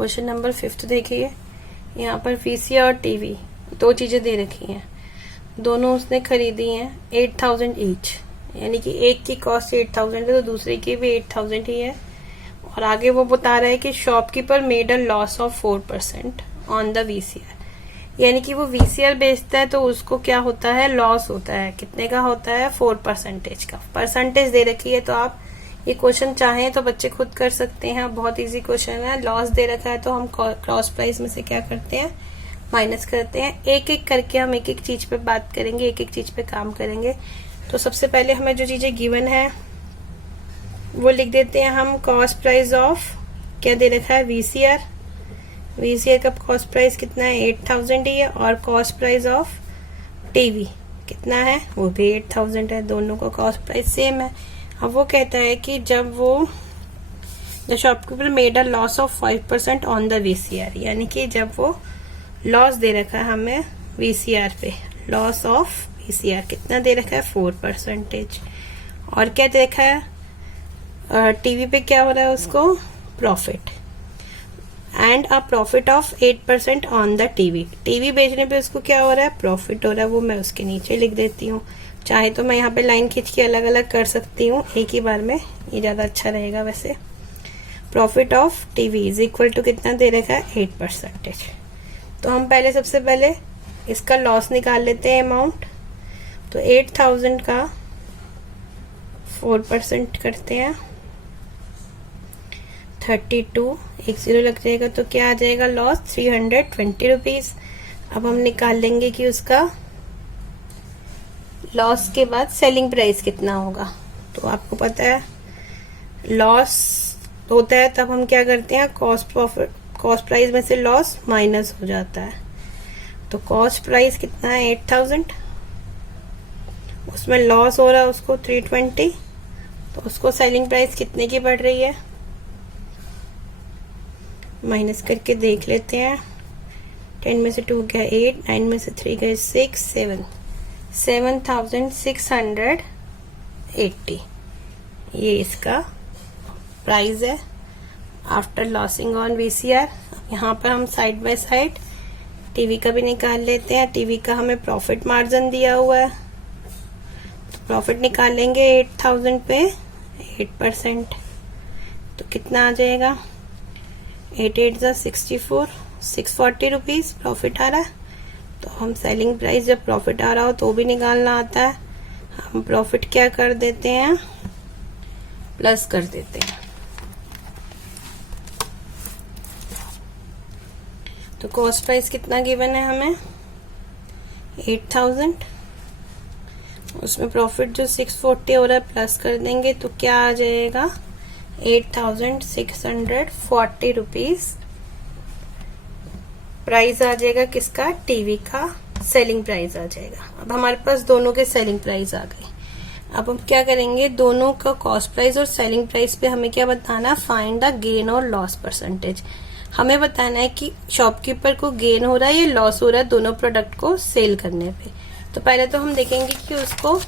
Question number 5 देखिए, यहाँ पर वीसीआर और टीवी दो चीजें दे रखी हैं, दोनों उसने खरीदी हैं 8000 ईच, यानी कि एक की कॉस्ट 8000 है तो दूसरे की भी 8000 ही है। और आगे वो बता रहा है कि shopkeeper made a loss of 4% on the VCR, यानी कि वो वीसीआर बेचता है तो उसको क्या होता है, लॉस होता है। कितने का होता है, 4% का। परसेंटेज दे रखी है तो आप ये क्वेश्चन चाहें तो बच्चे खुद कर सकते हैं, बहुत इजी क्वेश्चन है। लॉस दे रखा है तो हम क्रॉस प्राइस में से क्या करते हैं, माइनस करते हैं। एक एक करके हम एक एक चीज पे बात करेंगे, एक एक चीज पे काम करेंगे। तो सबसे पहले हमें जो चीजें गिवन है वो लिख देते हैं हम। कॉस्ट प्राइस ऑफ क्या दे रखा है, वीसीआर। वीसीआर का कॉस्ट प्राइस कितना है, 8000 ही है। और कॉस्ट प्राइस ऑफ टीवी कितना है, वो भी 8000 है। दोनों का कॉस्ट प्राइस सेम है। अब वो कहता है कि जब वो the shopkeeper made a loss of 5% on the VCR, यानी कि जब वो लॉस दे रखा है हमें वीसीआर पे, लॉस ऑफ वीसीआर कितना दे रखा है, 4%। और क्या दे रखा है, टीवी पे क्या हो रहा है उसको, profit. And a profit of 8% on the TV. TV बेचने पे उसको क्या हो रहा है, प्रॉफिट हो रहा है। वो मैं उसके नीचे लिख देती हूँ। चाहे तो मैं यहाँ पे लाइन खींच के अलग अलग कर सकती हूँ एक ही बार में, ये ज्यादा अच्छा रहेगा वैसे। Profit of TV is equal to कितना दे रखा है, 8%। तो हम पहले सबसे पहले इसका लॉस निकाल लेते हैं, अमाउंट। तो 8000 का 4% करते हैं, 32, एक जीरो लग जाएगा तो क्या आ जाएगा, लॉस 320 रुपीज। अब हम निकाल लेंगे कि उसका लॉस के बाद सेलिंग प्राइस कितना होगा। तो आपको पता है लॉस होता है तब हम क्या करते हैं, कॉस्ट प्राइस में से लॉस माइनस हो जाता है। तो कॉस्ट प्राइस कितना है, 8000, उसमें लॉस हो रहा है उसको 320, तो उसको सेलिंग प्राइस कितने की पड़ रही है, माइनस करके देख लेते हैं। 10 में से 2 गया 8, 9 में से 3 गए 6, 7680, ये इसका प्राइस है आफ्टर लॉसिंग ऑन वीसीआर। यहाँ पर हम साइड बाय साइड टीवी का भी निकाल लेते हैं। टीवी का हमें प्रॉफिट मार्जिन दिया हुआ है, तो प्रॉफिट निकालेंगे 8000 पे 8%, तो कितना आ जाएगा, 8 8 64, 640 रुपीज प्रॉफिट आ रहा है। तो हम सेलिंग प्राइस जब प्रॉफिट आ रहा हो तो भी निकालना आता है, हम प्रॉफिट क्या कर देते हैं, प्लस कर देते हैं। तो कॉस्ट प्राइस कितना गिवन है हमें, 8000, उसमें प्रॉफिट जो 640 हो रहा है प्लस कर देंगे तो क्या आ जाएगा, 8640 रुपीज प्राइस आ जाएगा। किसका, टीवी का सेलिंग प्राइस आ जाएगा। अब हमारे पास दोनों के सेलिंग प्राइस आ गए। अब हम क्या करेंगे, दोनों का कॉस्ट प्राइस और सेलिंग प्राइस पे हमें क्या बताना, फाइंड द गेन और लॉस परसेंटेज। हमें बताना है कि शॉपकीपर को गेन हो रहा है या लॉस हो रहा है दोनों प्रोडक्ट को सेल करने पे। तो पहले तो हम देखेंगे कि उसको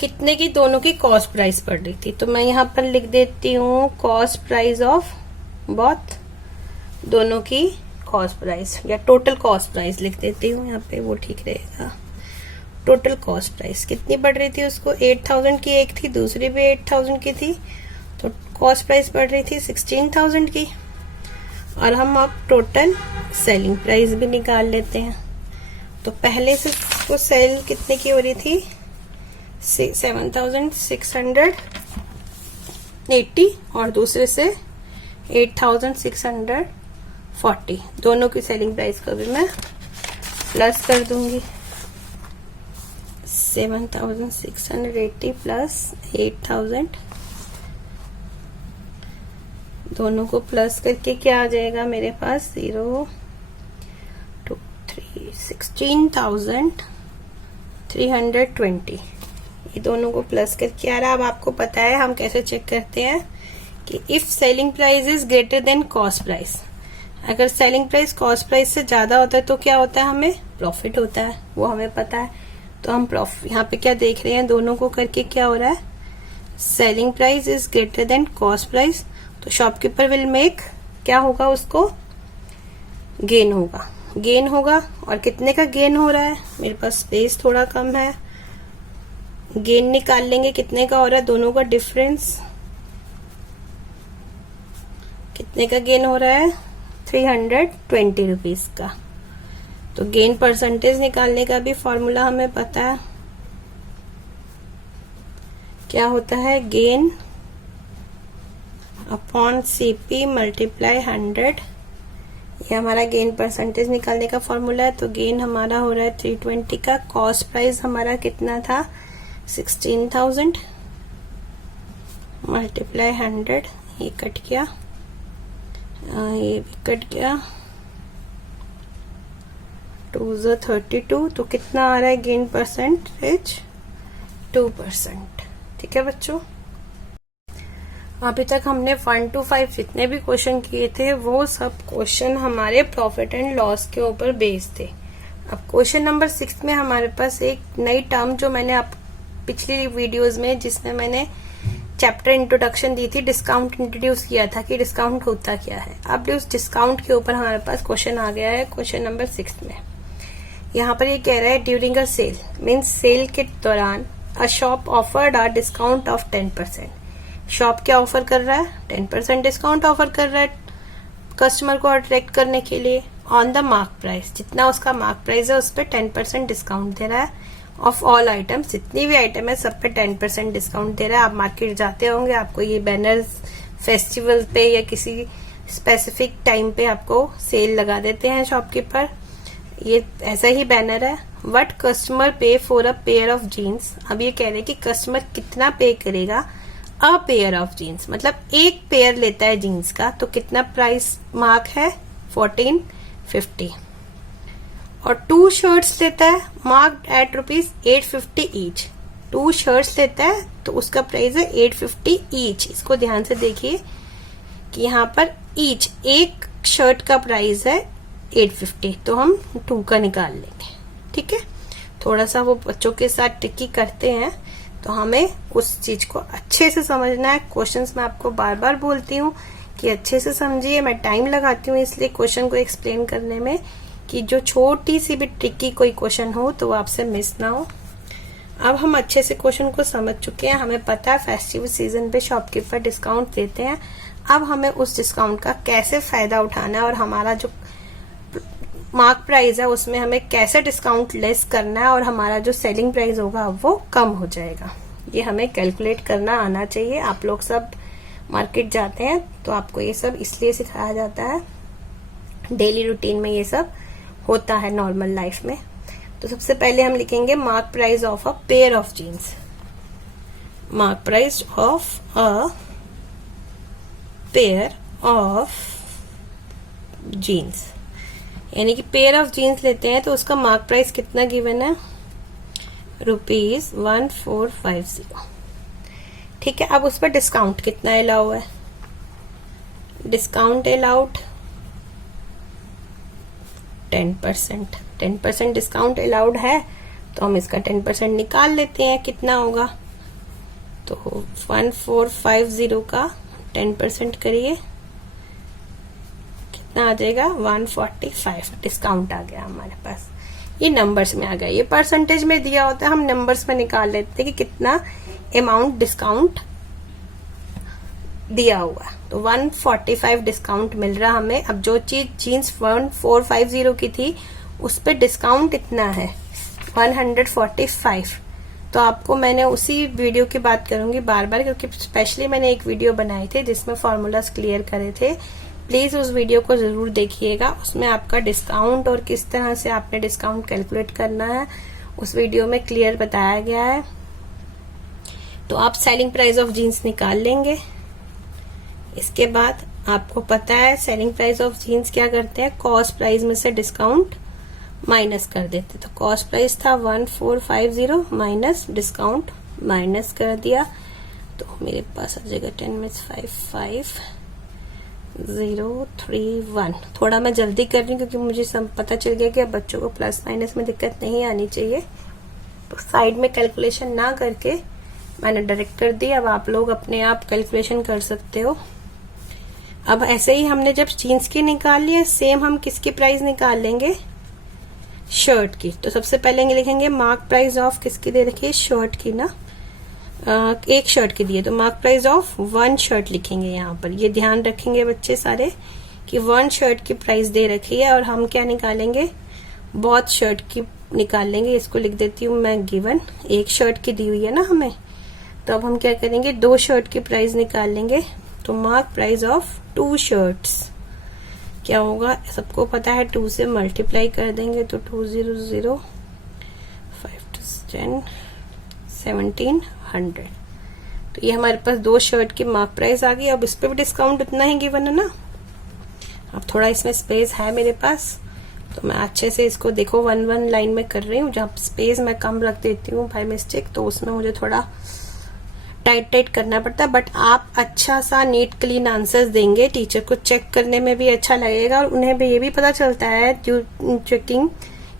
कितने की दोनों की कॉस्ट प्राइस पड़ रही थी। तो मैं यहाँ पर लिख देती हूँ कॉस्ट प्राइस ऑफ बोथ, दोनों की कॉस्ट प्राइस या टोटल कॉस्ट प्राइस लिख देती हूँ यहाँ पे, वो ठीक रहेगा। टोटल कॉस्ट प्राइस कितनी पड़ रही थी उसको, 8000 की एक थी, दूसरी भी 8000 की थी, तो कॉस्ट प्राइस पड़ रही थी 16000 की। और हम अब टोटल सेलिंग प्राइस भी निकाल लेते हैं। तो पहले से उसको सेल कितने की हो रही थी, 7680 और दूसरे से 8640, दोनों की सेलिंग प्राइस को भी मैं प्लस कर दूंगी। 7680 प्लस 8000, दोनों को प्लस करके क्या आ जाएगा मेरे पास, 0 2 3 16320, ये दोनों को प्लस करके आ रहा है। अब आपको पता है हम कैसे चेक करते हैं कि if selling price is greater than cost price, अगर सेलिंग प्राइस कॉस्ट प्राइस से ज्यादा होता है तो क्या होता है, हमें प्रॉफिट होता है, वो हमें पता है। तो हम प्रॉफिट यहाँ पे क्या देख रहे हैं, दोनों को करके क्या हो रहा है, selling price is greater than cost price, तो शॉपकीपर विल मेक, क्या होगा, उसको गेन होगा, गेन होगा। और कितने का गेन हो रहा है, मेरे पास स्पेस थोड़ा कम है, गेन निकाल लेंगे कितने का हो रहा है, दोनों का डिफरेंस, कितने का गेन हो रहा है, 320 रुपीज का। तो गेन परसेंटेज निकालने का भी फॉर्मूला हमें पता है, क्या होता है, गेन अपॉन सीपी मल्टीप्लाई 100, ये हमारा गेन परसेंटेज निकालने का फॉर्मूला है। तो गेन हमारा हो रहा है 320 का, कॉस्ट प्राइस हमारा कितना था, 16,000 मल्टीप्लाई 100, ये कट गया, ये भी कट गया, 2 32, तो कितना आ रहा है गेन परसेंटेज, 2%। ठीक है बच्चों, अभी तक हमने 1 to 5 जितने भी क्वेश्चन किए थे वो सब क्वेश्चन हमारे प्रॉफिट एंड लॉस के ऊपर बेस्ड थे। अब क्वेश्चन नंबर 6 में हमारे पास एक नई टर्म, जो मैंने आप पिछली वीडियोस में, जिसमें मैंने चैप्टर इंट्रोडक्शन दी थी, डिस्काउंट इंट्रोड्यूस किया था कि डिस्काउंट होता क्या है। अब उस डिस्काउंट के ऊपर हमारे पास क्वेश्चन आ गया है क्वेश्चन नंबर 6 में। यहाँ पर ये कह रहा है during a sale, means sale के दौरान a shop offered a discount of 10%। Shop क्या ऑफर कर रहा है, 10% डिस्काउंट ऑफर कर रहा है कस्टमर को अट्रैक्ट करने के लिए ऑन द मार्क प्राइस, जितना उसका मार्क प्राइस है उस पर 10% डिस्काउंट दे रहा है। ऑफ ऑल आइटम्स, जितनी भी आइटम है सब पे 10% डिस्काउंट दे रहा है। आप मार्केट जाते होंगे, आपको ये बैनर्स फेस्टिवल पे या किसी स्पेसिफिक टाइम पे आपको सेल लगा देते हैं शॉपकीपर। ये ऐसा ही बैनर है। What customer pay for a pair of jeans, अब ये कह रहे हैं कि कस्टमर कितना पे करेगा अ पेयर ऑफ जीन्स, मतलब एक पेयर लेता है जीन्स का, तो कितना प्राइस मार्क है, 1450। और 2 शर्ट्स लेता है मार्क्ड एट ₹850 ईच। 2 शर्ट्स लेता है तो उसका प्राइस है 850 ईच। इसको ध्यान से देखिए कि यहाँ पर ईच, एक शर्ट का प्राइस है 850, तो हम 2 का निकाल लेंगे। ठीक है, थोड़ा सा वो बच्चों के साथ ट्रिकी करते हैं, तो हमें उस चीज को अच्छे से समझना है। क्वेश्चंस मैं आपको बार बार बोलती हूँ कि अच्छे से समझिए, मैं टाइम लगाती हूँ इसलिए क्वेश्चन को एक्सप्लेन करने में, कि जो छोटी सी भी ट्रिकी कोई क्वेश्चन हो तो वो आपसे मिस ना हो। अब हम अच्छे से क्वेश्चन को समझ चुके हैं, हमें पता है फेस्टिवल सीजन पे शॉपकीपर डिस्काउंट देते हैं। अब हमें उस डिस्काउंट का कैसे फायदा उठाना है और हमारा जो मार्क प्राइस है उसमें हमें कैसे डिस्काउंट लेस करना है और हमारा जो सेलिंग प्राइस होगा वो कम हो जाएगा, ये हमें कैलकुलेट करना आना चाहिए। आप लोग सब मार्केट जाते हैं तो आपको ये सब इसलिए सिखाया जाता है, डेली रूटीन में ये सब होता है नॉर्मल लाइफ में। तो सबसे पहले हम लिखेंगे mark price of a pair of jeans, mark price of a pair of jeans, यानी कि पेयर ऑफ जीन्स लेते हैं तो उसका मार्क प्राइस कितना गिवन है, ₹1450। ठीक है, अब उस पर डिस्काउंट कितना अलाउ है, डिस्काउंट अलाउड 10%। 10% डिस्काउंट अलाउड है तो हम इसका 10% निकाल लेते हैं, कितना होगा, तो 1450 का 10% करिए, कितना आ जाएगा, 145 डिस्काउंट आ गया हमारे पास। ये नंबर्स में आ गया, ये परसेंटेज में दिया होता है, हम नंबर्स में निकाल लेते हैं कि कितना अमाउंट डिस्काउंट दिया हुआ। तो 145 डिस्काउंट मिल रहा हमें। अब जो चीज जीन्स 1450 की थी उस पे डिस्काउंट इतना है 145। तो आपको मैंने उसी वीडियो की बात करूंगी बार बार, क्योंकि स्पेशली मैंने एक वीडियो बनाई थी जिसमें फॉर्मूलाज क्लियर करे थे। प्लीज उस वीडियो को जरूर देखिएगा, उसमें आपका डिस्काउंट और किस तरह से आपने डिस्काउंट कैलकुलेट करना है उस वीडियो में क्लियर बताया गया है। तो आप सेलिंग प्राइस ऑफ जीन्स निकाल लेंगे। इसके बाद आपको पता है सेलिंग प्राइस ऑफ जीन्स क्या करते हैं, कॉस्ट प्राइस में से डिस्काउंट माइनस कर देते। तो कॉस्ट प्राइस था 1450 माइनस डिस्काउंट माइनस कर दिया, तो मेरे पास आ जाएगा 10 में 55031। थोड़ा मैं जल्दी कर रही हूँ क्योंकि मुझे सब पता चल गया कि अब बच्चों को प्लस माइनस में दिक्कत नहीं आनी चाहिए, तो साइड में कैलकुलेशन ना करके मैंने डायरेक्ट कर दी। अब आप लोग अपने आप कैलकुलेशन कर सकते हो अब ऐसे ही हमने जब जीन्स की निकाल लिया, सेम हम किसकी प्राइस निकाल लेंगे, शर्ट की। तो सबसे पहले लिखेंगे मार्क प्राइस ऑफ, किसकी दे रखी है, शर्ट की ना, एक शर्ट की दी है, तो मार्क प्राइस ऑफ 1 शर्ट लिखेंगे यहाँ पर। ये ध्यान रखेंगे बच्चे सारे कि 1 शर्ट की प्राइस दे रखी है, और हम क्या निकालेंगे, बहुत शर्ट की निकाल लेंगे। इसको लिख देती हूँ मैं गिवन, एक शर्ट की दी हुई है ना हमें, तो अब हम क्या करेंगे, 2 शर्ट की प्राइस निकाल लेंगे। तो मार्क प्राइस ऑफ 2 शर्ट्स क्या होगा, सबको पता है, 2 से मल्टीप्लाई कर देंगे तो 200, 5 to 10, 1700। तो ये हमारे पास 2 शर्ट की मार्क प्राइस आ गई। अब इस पे भी डिस्काउंट उतना ही गिवन है ना। अब थोड़ा इसमें स्पेस है मेरे पास, तो मैं अच्छे से इसको देखो 1-1 लाइन में कर रही हूँ। जब स्पेस मैं कम रख देती हूँ बाय मिस्टेक, तो उसमें मुझे थोड़ा टाइट करना पड़ता है। बट आप अच्छा सा नीट क्लीन आंसर्स देंगे, टीचर को चेक करने में भी अच्छा लगेगा, और उन्हें भी ये भी पता चलता है चेकिंग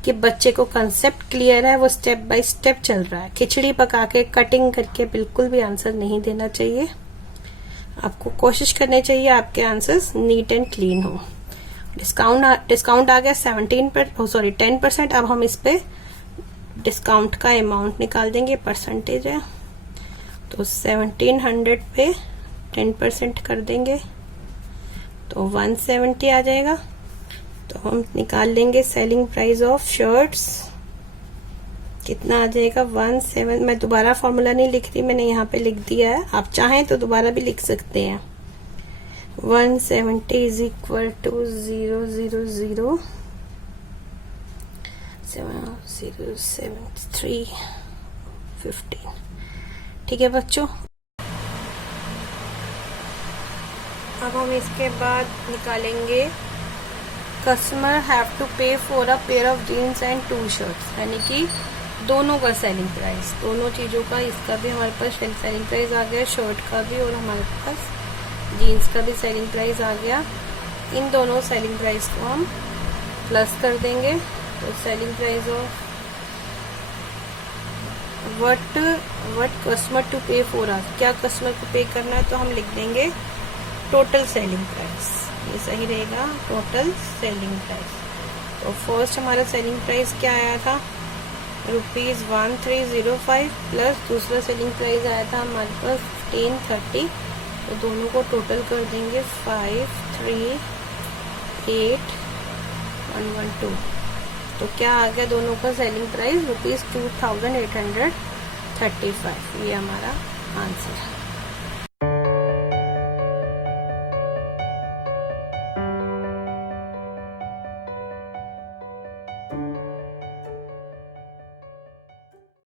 कि बच्चे को कंसेप्ट क्लियर है, वो स्टेप बाय स्टेप चल रहा है। खिचड़ी पका के कटिंग करके बिल्कुल भी आंसर नहीं देना चाहिए। आपको कोशिश करनी चाहिए आपके आंसर्स नीट एंड क्लीन हो। डिस्काउंट आ गया 10%। अब हम इस पे डिस्काउंट का अमाउंट निकाल देंगे, परसेंटेज है, तो 1700 पे 10% कर देंगे तो 170 आ जाएगा। तो हम निकाल लेंगे सेलिंग प्राइस ऑफ शर्ट्स, कितना आ जाएगा, 17। मैं दोबारा फॉर्मूला नहीं लिख रही, मैंने यहाँ पे लिख दिया है, आप चाहें तो दोबारा भी लिख सकते हैं। 170 इज इक्वल टू 0007315। ठीक है बच्चों। अब हम इसके बाद निकालेंगे customer have to pay for a pair of jeans and 2 shirts, यानी कि दोनों का सेलिंग प्राइस, दोनों चीजों का, इसका भी हमारे पास सेलिंग प्राइस आ गया, शर्ट का भी, और हमारे पास जीन्स का भी सेलिंग प्राइस आ गया। इन दोनों सेलिंग प्राइस को हम प्लस कर देंगे। तो selling price of what customer to pay for us, क्या कस्टमर को पे करना है, तो हम लिख देंगे टोटल सेलिंग प्राइस, ये सही रहेगा, टोटल सेलिंग प्राइस। तो फर्स्ट हमारा सेलिंग प्राइस क्या आया था, ₹1305, प्लस दूसरा सेलिंग प्राइस आया था हमारे पास 1530। तो दोनों को टोटल कर देंगे 538112। तो क्या आ गया दोनों का सेलिंग प्राइस, ₹2835। ये हमारा आंसर है।